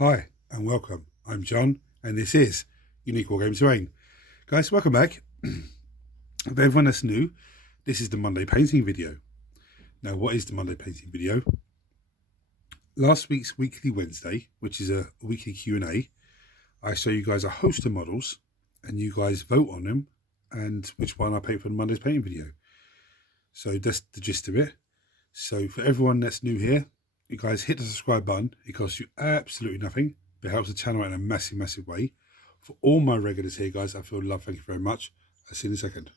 Hi and welcome. I'm John and this is Unique War Games Terrain. Guys, welcome back. For everyone that's new, this is the Monday painting video. Now, what is the Monday painting video? Last week's Weekly Wednesday, which is a weekly Q&A, I show you guys a host of models and you guys vote on them and which one I paint for the Monday's painting video. So that's the gist of it. So for everyone that's new here, you guys hit the subscribe button. It costs you absolutely nothing, but it helps the channel in a massive way. For all my regulars here, guys, I feel love. Thank you very much. I'll see you in a second.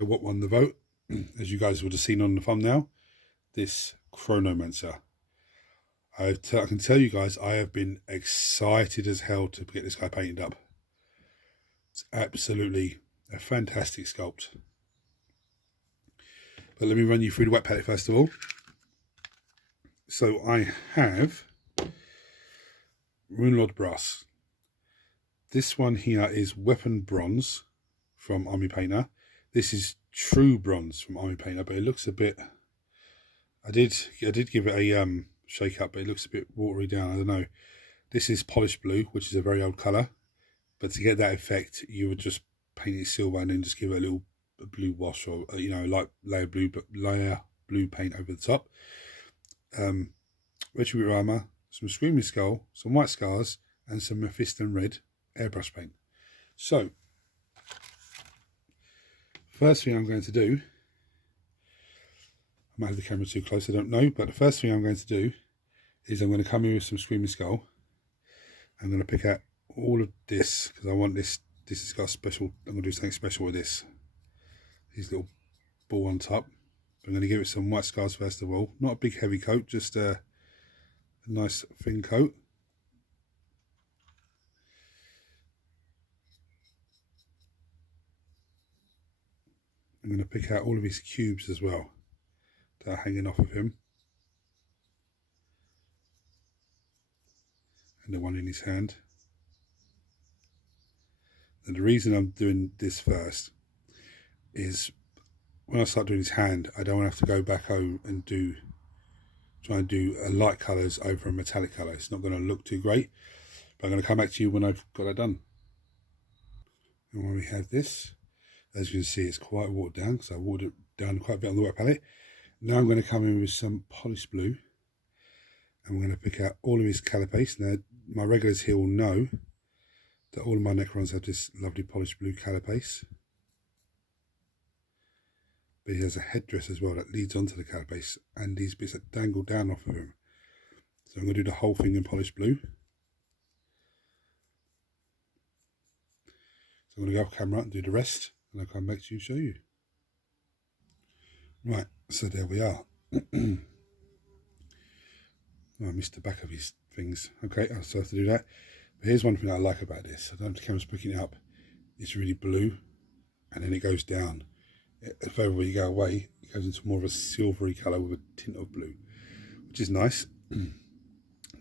So what won the vote? As you guys would have seen on the thumbnail, this Chronomancer. I can tell you guys, I have been excited as hell to get this guy painted up. It's absolutely a fantastic sculpt. But let me run you through the wet palette first of all. So I have Runelord Brass. This one here is Weapon Bronze from Army Painter. This is True Bronze from Army Painter, but it looks a bit... I did give it a shake up, but it looks a bit watery down. I don't know. This is Polished Blue, which is a very old colour. But to get that effect, you would just paint it silver and then just give it a little blue wash, or like layer blue paint over the top. Retribute armor, some Screaming Skull, some white scars, and some Mephiston red airbrush paint. So, first thing I'm going to do, I might have the camera too close, I don't know, but the first thing I'm going to do is I'm going to come in with some Screaming Skull. I'm going to pick out all of this because I want this has got a special, I'm going to do something special with this. These little ball on top. I'm going to give it some white scars first of all. Not a big heavy coat, just a nice thin coat. I'm going to pick out all of his cubes as well that are hanging off of him. And the one in his hand. And the reason I'm doing this first is when I start doing his hand, I don't want to have to go back home and try and do a light colours over a metallic colour. It's not going to look too great, but I'm going to come back to you when I've got that done. And when we have this, as you can see, it's quite watered down because I watered it down quite a bit on the wet palette. Now I'm going to come in with some Polished Blue, and we're going to pick out all of his carapace. Now, my regulars here will know that all of my Necrons have this lovely Polished Blue carapace. But he has a headdress as well that leads onto the carapace, and these bits that dangle down off of him. So I'm going to do the whole thing in Polished Blue. So I'm going to go off camera and do the rest, and I'll come back to you and show you. Right, so there we are. Oh, I missed the back of his things. Okay, I'll still have to do that. But here's one thing I like about this. I don't know if the camera's picking it up. It's really blue, and then it goes down. If over you go away, it goes into more of a silvery colour with a tint of blue, which is nice. The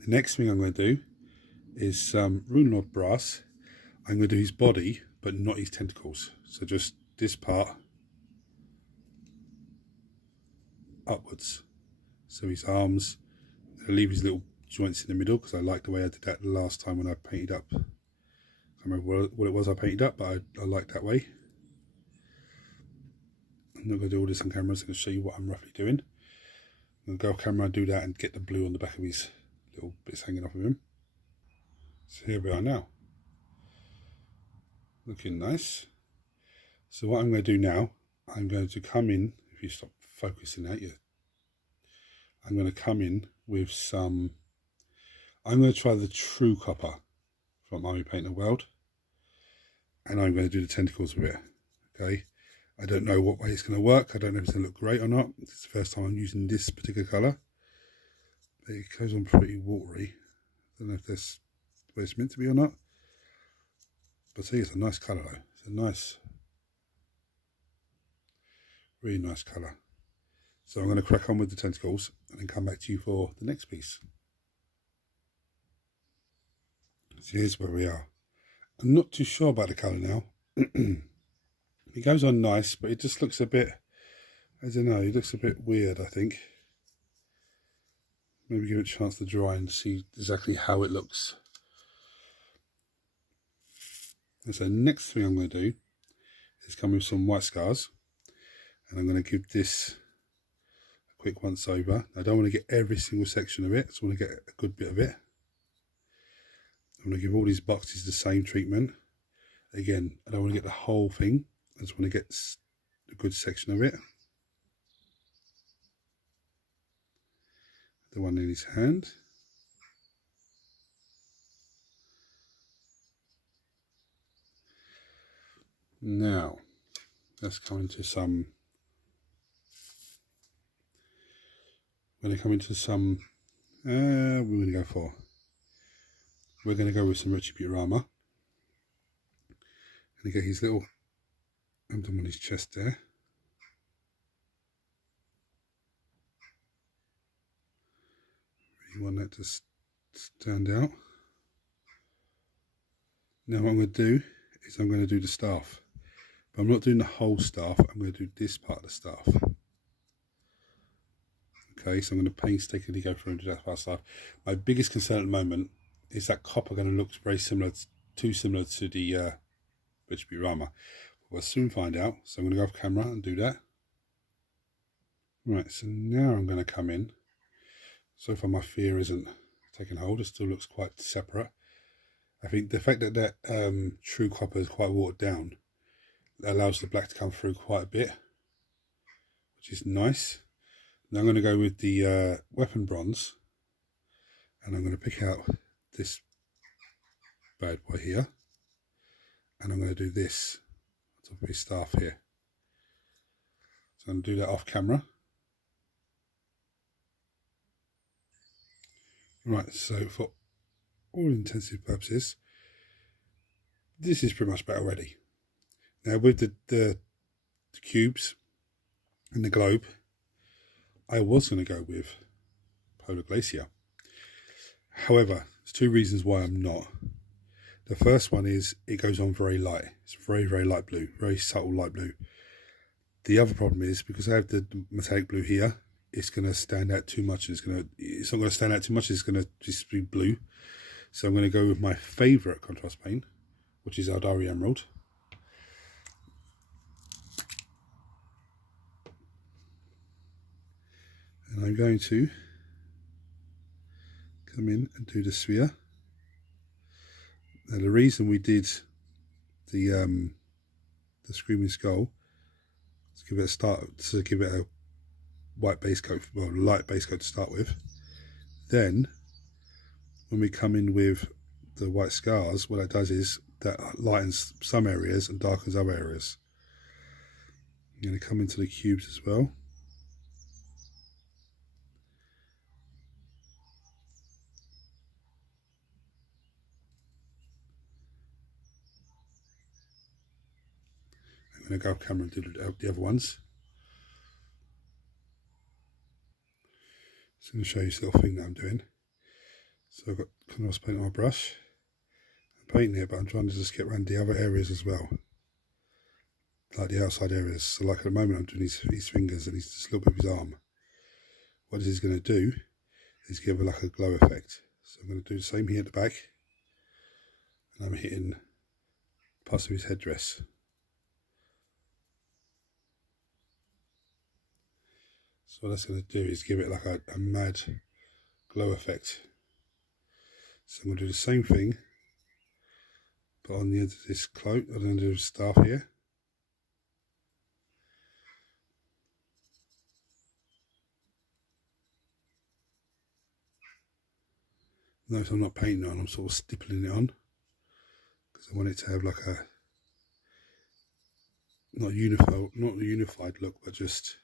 next thing I'm going to do is some Runelord Brass. I'm going to do his body, but not his tentacles. So just this part upwards. So his arms, I'll leave his little joints in the middle because I like the way I did that the last time when I painted up. I can't remember what it was I painted up, but I like that way. I'm not going to do all this on camera, so I'm going to show you what I'm roughly doing. I'm going to go off camera and do that and get the blue on the back of his little bits hanging off of him. So here we are now. Looking nice. So what I'm going to do now, I'm going to come in, if you stop focusing at you, I'm going to come in with some, I'm going to try the True Copper from Army Painter World, and I'm going to do the tentacles with it, okay? I don't know what way it's going to work. I don't know if it's going to look great or not. It's the first time I'm using this particular colour. But it goes on pretty watery. I don't know if that's where it's meant to be or not. But see, it's a nice colour though. It's a nice, really nice colour. So I'm going to crack on with the tentacles and then come back to you for the next piece. So here's where we are. I'm not too sure about the colour now. It goes on nice, but it just looks a bit, I don't know, it looks a bit weird, I think. Maybe give it a chance to dry and see exactly how it looks. And so next thing I'm going to do is come with some white scars, and I'm going to give this a quick once over. I don't want to get every single section of it, I just want to get a good bit of it. I'm going to give all these boxes the same treatment. Again, I don't want to get the whole thing, I just want to get a good section of it. The one in his hand. Now, let's come into some, we're going to come into some, we're going to go for, we're going to go with some Retributorama. And get his little emblem on his chest there. Really want that to stand out. Now what I'm going to do is I'm going to do the staff. But I'm not doing the whole staff, I'm going to do this part of the staff. Okay, so I'm going to painstakingly go through and do that part of the staff. My biggest concern at the moment is that copper going to look very similar, too similar to the Retributorama. We'll soon find out, so I'm going to go off camera and do that. Right, so now I'm going to come in. So far my fear isn't taking hold, it still looks quite separate. I think the fact that that true copper is quite watered down allows the black to come through quite a bit, which is nice. Now I'm going to go with the weapon bronze, and I'm going to pick out this bad boy here, and I'm going to do this on top of his staff here. So I'm going to do that off camera. Right, so for all intensive purposes, this is pretty much about ready. Now with the cubes and the globe, I was going to go with Polar Glacier. However, there's two reasons why I'm not. The first one is it goes on very light. It's very, very light blue, very subtle light blue. The other problem is because I have the metallic blue here, it's going to stand out too much. It's not going to stand out too much. It's going to just be blue. So I'm going to go with my favourite contrast paint, which is Aldari Emerald. And I'm going to come in and do the sphere. Now the reason we did the Screaming Skull is to give it a start, to give it a white base coat, well, light base coat to start with. Then when we come in with the white scars, what that does is that lightens some areas and darkens other areas. I'm going to come into the cubes as well. I'm going to go off camera and do the other ones. Just going to show you this little thing that I'm doing. So I've got contrast paint on my brush. I'm painting it, but I'm trying to just get around the other areas as well, like the outside areas. So like at the moment I'm doing his fingers and his little bit of his arm. What this is going to do is give it like a glow effect. So I'm going to do the same here at the back, and I'm hitting parts of his headdress. So what that's going to do is give it like a mad glow effect. So I'm going to do the same thing, but on the end of this cloak, I'm going to do the staff here. Notice I'm not painting it on, I'm sort of stippling it on, because I want it to have like a, not a unified look, but just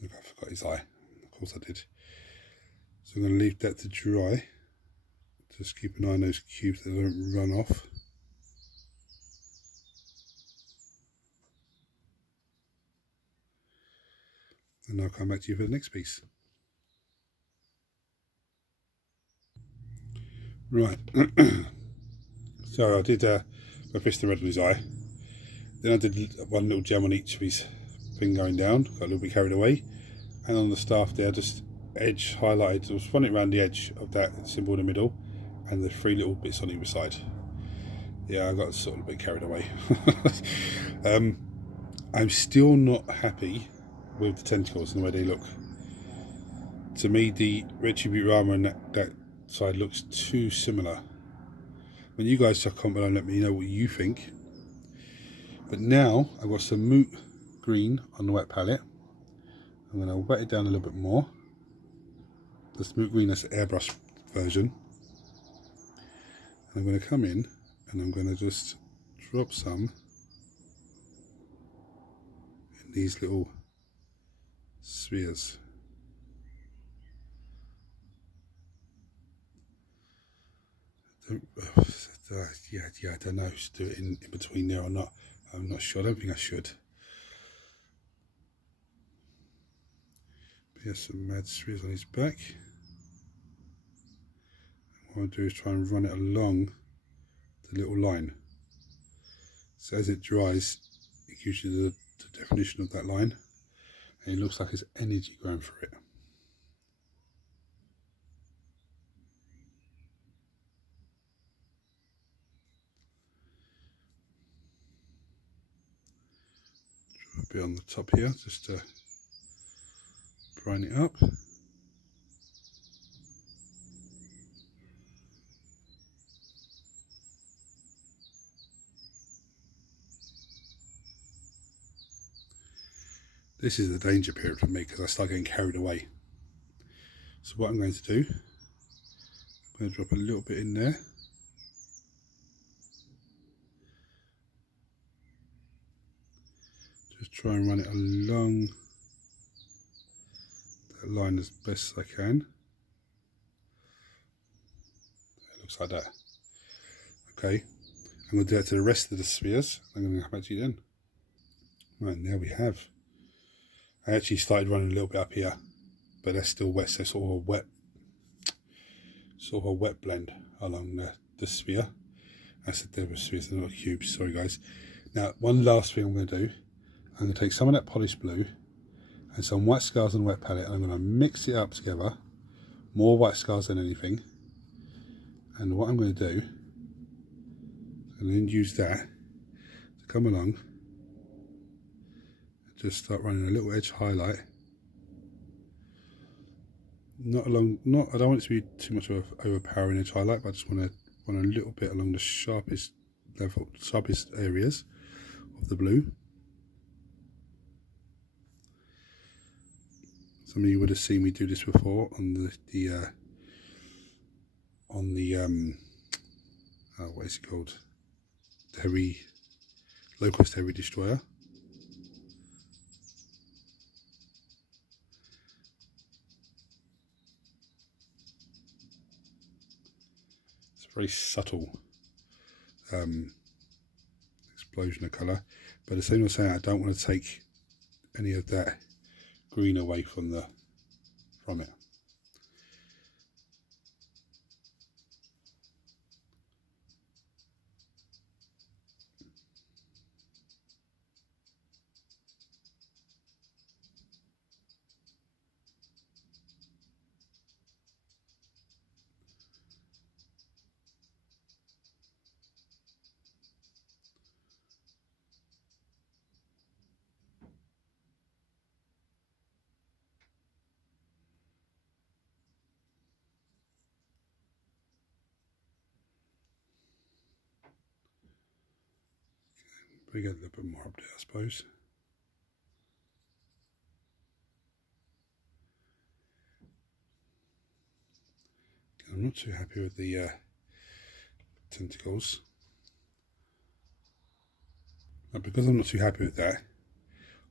look, I forgot his eye. Of course I did. So I'm going to leave that to dry. Just keep an eye on those cubes that don't run off. and I'll come back to you for the next piece. Right, so I did a fist of red on his eye, then I did one little gem on each of his thing going down, got a little bit carried away, and on the staff there just edge highlighted, I was running around the edge of that symbol in the middle and the 3 little bits on either side. Yeah, I got sort of a bit carried away. I'm still not happy with the tentacles and the way they look. To me, the Retributor armor on that side looks too similar. When you guys comment below and let me know what you think. But now I've got some moot green on the wet palette. I'm going to wet it down a little bit more. This moot green, that's the airbrush version. And I'm going to come in and I'm going to just drop some in these little spheres. Yeah, I don't know if to do it in between there or not. I'm not sure. I don't think I should. But here's some mad spheres on his back. What I'll do is try and run it along the little line. So as it dries, it gives you the definition of that line, and it looks like there's energy going through it. A bit on the top here just to brighten it up. This is the danger period for me because I start getting carried away. So what I'm going to do, I'm going to drop a little bit in there. Just try and run it along that line as best as I can. It looks like that. Okay, I'm going to do that to the rest of the spheres. I'm going to come back to you then. Right, and there we have. I actually started running a little bit up here, but that's still wet, so sort of a wet blend along the sphere. I said there were spheres, they're not cubes, sorry guys. Now, one last thing I'm going to do, I'm going to take some of that polished blue and some white scars on the wet palette, and I'm going to mix it up together, more white scars than anything. And what I'm going to do, and then use that to come along, just start running a little edge highlight. I don't want it to be too much of an overpowering edge highlight, but I just want to run a little bit along the sharpest areas of the blue. Some of you would have seen me do this before on what is it called? The Locust Heavy Destroyer. Very subtle explosion of colour, but as soon as I say I don't want to take any of that green away from it. We get a little bit more up there, I suppose. I'm not too happy with the tentacles. But because I'm not too happy with that,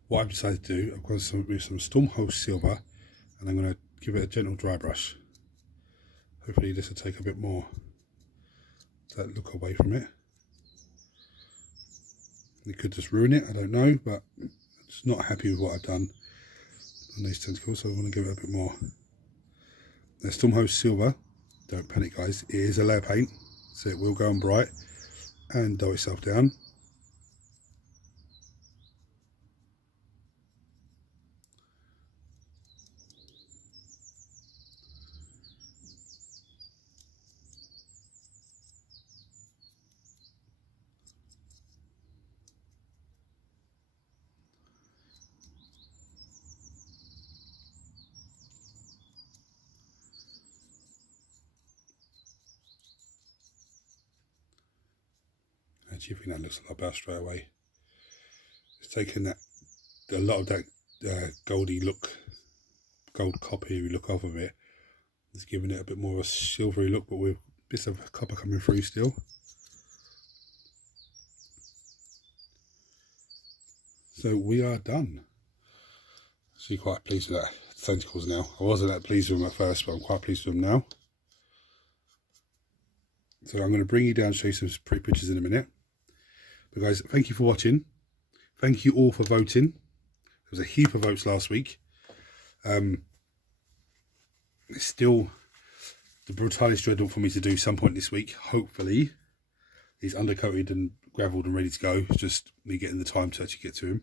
what I've decided to do, I've got some Stormhost Silver, and I'm going to give it a gentle dry brush. Hopefully this will take a bit more that look away from it. It could just ruin it, I don't know, but I'm just not happy with what I've done. on these tentacles, so I want to give it a bit more. Now, Stormhost Silver, don't panic guys, it is a layer paint, so it will go on bright and dull itself down. Actually, I think that looks a lot better straight away. It's taken that a lot of that goldy look, gold coppery look off of it. It's giving it a bit more of a silvery look, but with bits of copper coming through still. So we are done. Actually, quite pleased with that tentacles now. I wasn't that pleased with them at first, but I'm quite pleased with them now. So I'm going to bring you down and show you some pretty pictures in a minute. But guys, thank you for watching. Thank you all for voting. There was a heap of votes last week. It's still the Brutalis Dreadnought for me to do some point this week. Hopefully, he's undercoated and gravelled and ready to go. It's just me getting the time to actually get to him.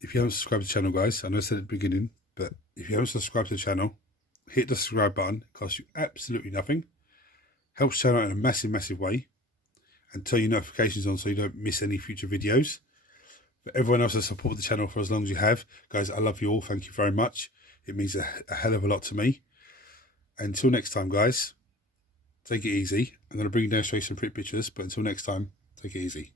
If you haven't subscribed to the channel, guys, I know I said at the beginning, but if you haven't subscribed to the channel, hit the subscribe button. It costs you absolutely nothing. Helps the channel out in a massive, massive way. And turn your notifications on so you don't miss any future videos. For everyone else that supported the channel for as long as you have, guys, I love you all. Thank you very much. It means a hell of a lot to me. Until next time, guys, take it easy. I'm going to bring you down and show you some pretty pictures, but until next time, take it easy.